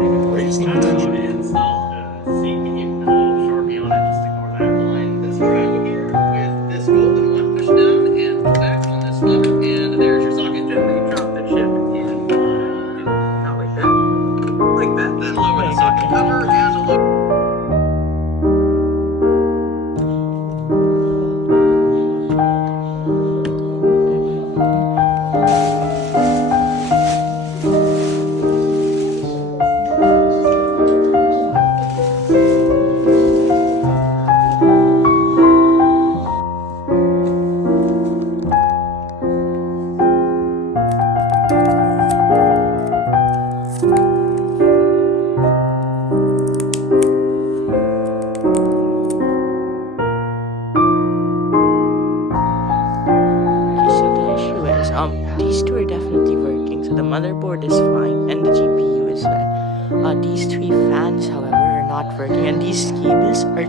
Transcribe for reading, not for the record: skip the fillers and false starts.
Crazy potential. Install the CPU Sharpie on it. Just ignore that line. This right here with this golden one. Push down and pull back on this flap, and there's your socket. Gently drop the chip in. Not like that. Like that. Then lower the socket cover and lower. These two are definitely working. So the motherboard is fine and the GPU as well. These three fans, however, are not working, and these cables are